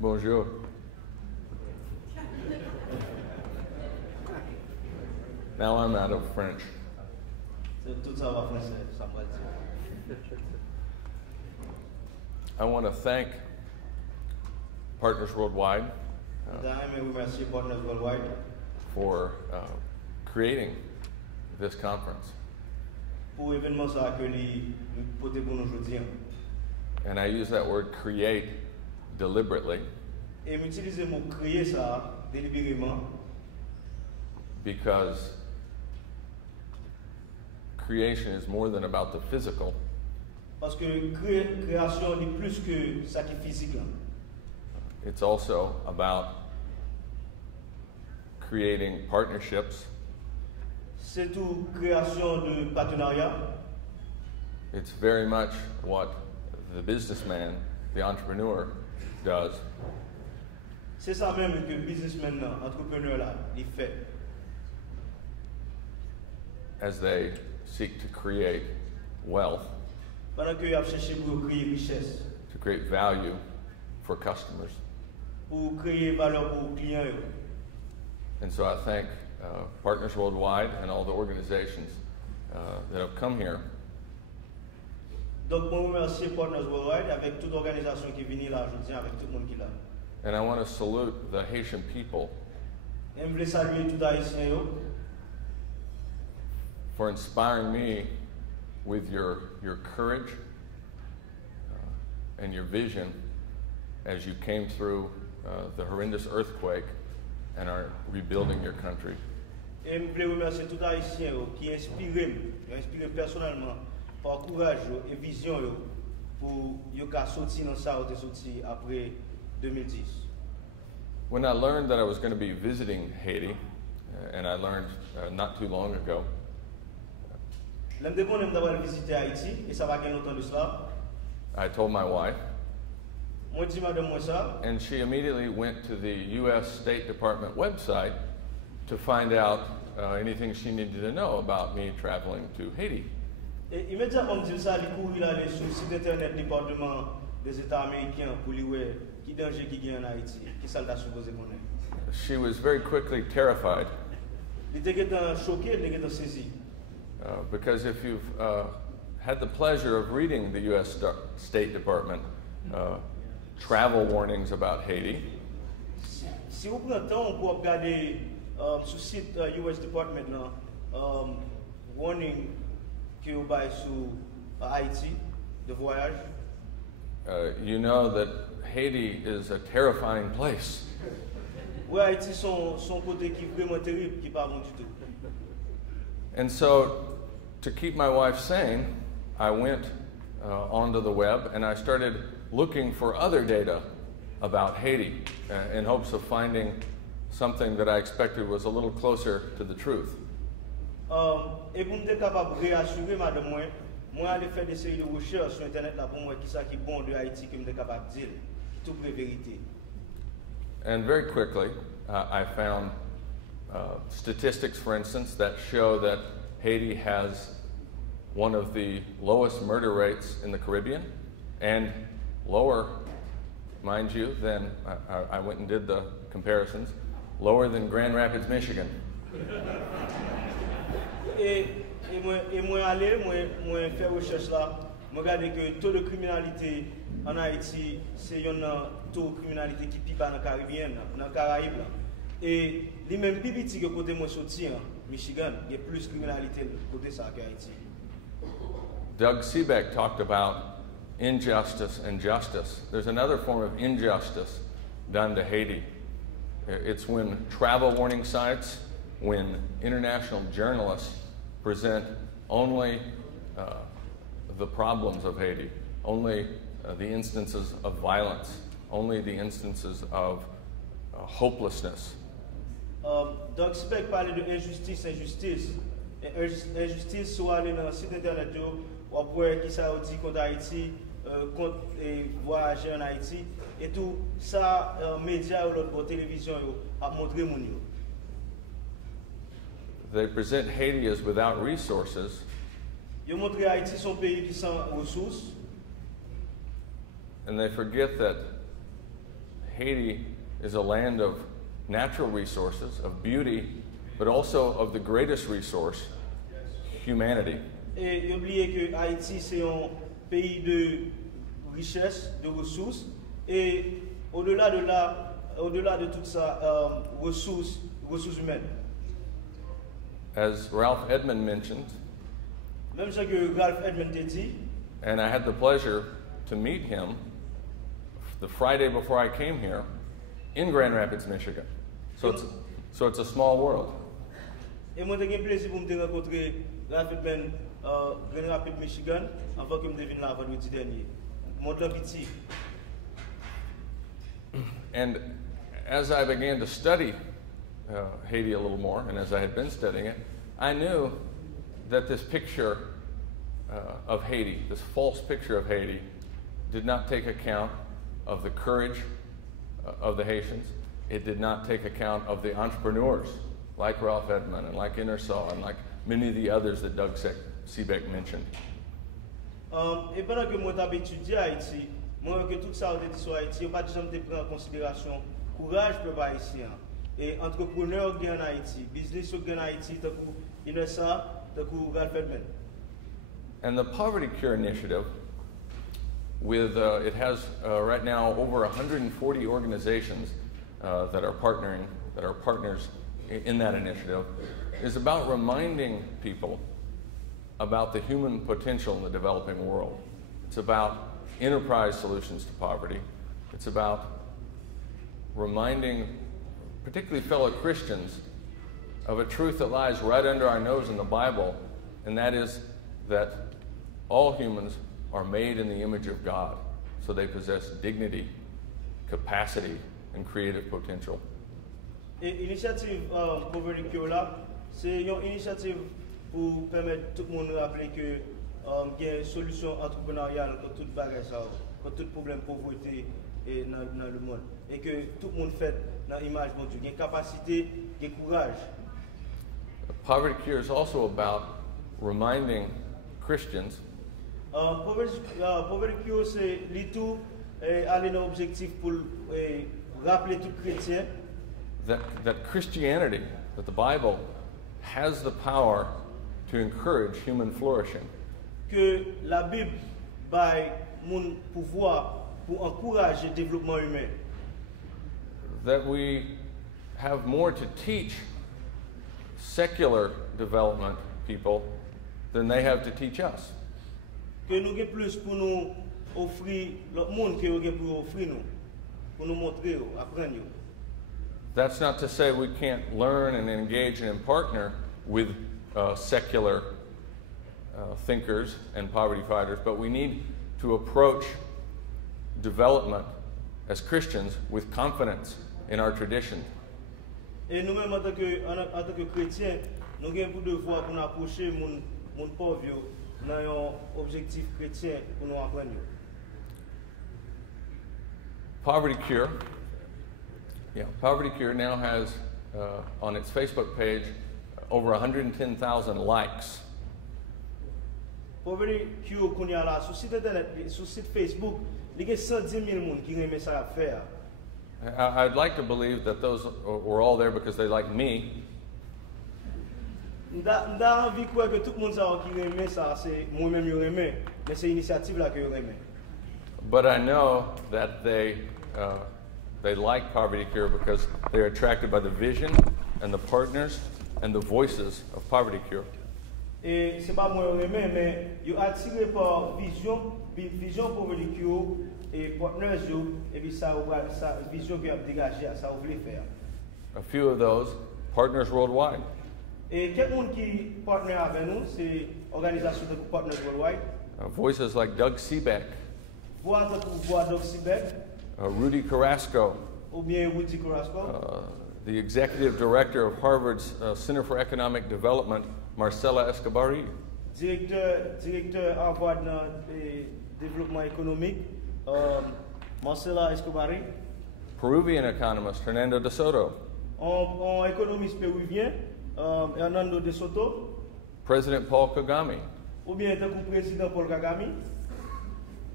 Bonjour. Now I'm out of French. I want to thank Partners Worldwide for creating this conference. And I use that word create deliberately because creation is more than about the physical. Parce que création n'est plus que ça qui est physique. It's also about creating partnerships. C'est tout création de partenariat. It's very much what the businessman, the entrepreneur, does. C'est ça même que le businessman, entrepreneur là, il fait. As they seek to create wealth, pendant qu'il a cherché pour créer richesse, to create value for customers. Pour créer valeur pour clients. And so I thank Partners Worldwide and all the organizations that have come here. Donc, je remercie Partners Worldwide avec toute organisation qui est venue là aujourd'hui, avec tout le monde qui est là. And I want to salute the Haitian people Et je voulais saluer tout Haïtien for inspiring me with your courage and your vision as you came through the horrendous earthquake and are rebuilding your country. Et je voulais remercier tout Haïtien qui inspiré personnellement par courage et vision pour yoka sorti dans ça ou sorti après 2010. When I learned that I was going to be visiting Haiti, and I learned not too long ago, I told my wife, and she immediately went to the U.S. State Department website to find out anything she needed to know about me traveling to Haiti. Immédiatement, ça, il allait sur le site internet du département des États américains pour lui voir qui danger qui gagne en Haïti, qui ça l'a supposé connaître. She was very quickly terrified. Il était choqué, il était saisi. Because if you've had the pleasure of reading the U.S. State Department travel warnings about Haiti, si vous prenez le temps pour regarder sur le site U.S. Department warning que vous avez sur Haïti de voyage, you know that Haiti is a terrifying place. Oui, Haïti son côté qui est vraiment terrible, qui n'est pas bon du tout. And so, to keep my wife sane, I went onto the web and I started looking for other data about Haiti in hopes of finding something that I expected was a little closer to the truth. Et pour me capable de réassurer madame moi aller faire des séries de recherches sur internet là pour moi qui ça qui est bon de Haïti que me capable de dire toute vraie vérité. And very quickly, I found statistics, for instance, that show that Haiti has one of the lowest murder rates in the Caribbean, and lower, mind you, than, I went and did the comparisons, lower than Grand Rapids, Michigan. Et moi aller, moi faire recherche là, moi regarder que le taux de criminalité en Haïti, c'est un taux de criminalité qui est plus bas dans la Caribbean, dans la Caraïbe. Et les mêmes plus petits que côté moi sorti en Michigan, il y a plus de criminalité côté ça qu'Haïti. Doug Seebeck talked about injustice and justice. There's another form of injustice done to Haiti. It's when travel warning sites, when international journalists present only the problems of Haiti, only the instances of violence, only the instances of hopelessness. Doug Seebeck parlait de injustice. Injustice, soit aller dans le site internet ou après qui ça dit contre Haïti, contre voyager en Haïti, et tout ça, médias ou l'autre télévision a montré mon yo. They present Haiti as without resources. Ils montrent Haïti son pays qui sans ressources. And they forget that Haiti is a land of natural resources, of beauty, but also of the greatest resource, humanity. Et n'oubliez que Haïti, c'est un pays de richesse, de ressources. Et au-delà de tout ça, ressources humaines. As Ralph Edmond mentioned, Même ce que Ralph Edmond a dit, and I had the pleasure to meet him the Friday before I came here in Grand Rapids, Michigan. So it's a small world. et moi j'ai eu plaisir pour me rencontrer Ralph Edmond Grand Rapids, Michigan, avant que je vienne là vendredi dernier. Mon temps petit. And as I began to study Haiti a little more, and as I had been studying it, I knew that this picture of Haiti, this false picture of Haiti, did not take account of the courage of the Haitians. It did not take account of the entrepreneurs like Ralph Edmond and like Ingersoll and like many of the others that Doug Seebeck mentioned. Et pendant que moi j'ai étudié à Haïti, moi que tout ça dit sur Haïti, pas de jamais prendre en considération courage peuple haïtien et entrepreneurs qui en Haïti, business qui en Haïti, tant que Ingersoll, tant que Ralph Edmond. And the Poverty Cure Initiative, with it has right now over 140 organizations that are partners in that initiative, is about reminding people about the human potential in the developing world. It's about enterprise solutions to poverty. It's about reminding particularly fellow Christians of a truth that lies right under our nose in the Bible, and that is that all humans are made in the image of God, so they possess dignity, capacity, and creative potential. Et l'initiative Poverty Cure là, c'est une initiative pour permettre tout le monde de rappeler que il y a une solution entrepreneuriale pour toute bagarre ça, pour tout problème de pauvreté dans le monde, et que tout le monde fait dans l'image de Dieu, il y a une capacité, il y a courage. Poverty Cure is also about reminding Christians Poverty Cure c'est tout aller dans l'objectif pour rappeler tout chrétien that Christianity, that the Bible has the power to encourage human flourishing. que la Bible bail mon pouvoir pour encourager le développement humain. That we have more to teach secular development people than they have to teach us. Que nous avons plus pour nous offrir l'autre monde que nous avons pour offrir nous, pour nous montrer, apprendre. That's not to say we can't learn and engage and partner with secular thinkers and poverty fighters, but we need to approach development as Christians with confidence in our tradition. Et nous-mêmes en tant que chrétiens, nous avons pour devoir pour nous approcher mon pauvre dans un objectif chrétien pour nous apprendre. Poverty Cure now has on its Facebook page over 110,000 likes. Poverty Cure qu'on y a là sur site internet, sur site Facebook, il y a 110 000 personnes qui aiment ça faire. I'd like to believe that those were all there because they like me. Dans envie quoi que tout le monde qui aime ça, c'est moi-même qui aime, mais c'est l'initiative là que aime. But I know that they like Poverty Cure because they're attracted by the vision and the partners and the voices of Poverty Cure. Et c'est pas moi qui aime, mais ils sont attirés par vision Poverty Cure et partners et puis ça vision qui a dégagé, ça voulait faire. A few of those partners worldwide. Et quelqu'un qui partenaire avec nous, c'est l'organisation de Partners Worldwide. Voices like Doug Seebeck, Voix Doug Seebeck, Rudy Carrasco, ou bien Witt Carrasco, the executive director of Harvard's Center for Economic Development, Marcela Escobari, directeur Harvard dans le développement économique, Marcela Escobari, Peruvian economist Hernando de Soto, un économiste péruvien, Hernando de Soto, President Paul Kagame, ou bien le président Paul Kagame,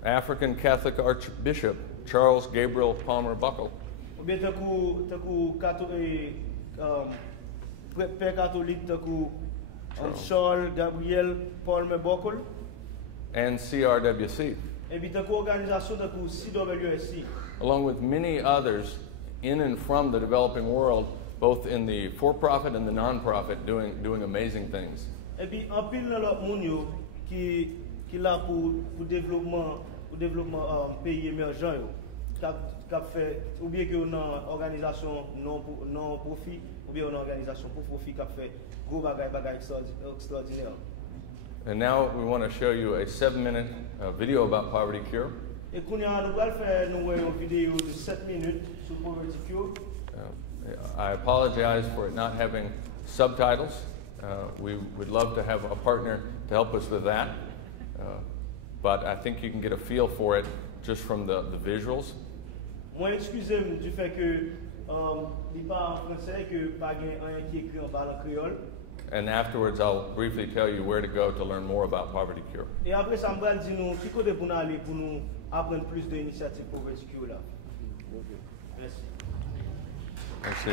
African Catholic Archbishop Charles Gabriel Palmer Buckle, Ou bien takou père catholique takou Charles Gabriel Paul Mebokol. And CRWC, Et puis takou organisation takou CWSC. along with many others in and from the developing world, both in the for-profit and the non-profit, doing amazing things. Et puis en pile dans l'autre monde yo qui là pour développement pays émergents yo cap fait ou bien que une organisation non profit ou bien une organisation pour profit cap fait gros bagay extraordinaire. And now we want to show you a 7-minute video about Poverty Cure. Et kounya nous allons faire une vidéo de 7 minutes sur Poverty Cure. I apologize for it not having subtitles. We would love to have a partner to help us with that. But I think you can get a feel for it just from the visuals. Moi, excusez-moi du fait que il parle en français, que pas rien qui écrit en parlant créole. And afterwards, I'll briefly tell you where to go to learn more about Poverty Cure. Et après ça, je vais dire nous qui côté pour nous aller pour nous apprendre plus d'initiatives Poverty Cure là. Merci. Merci.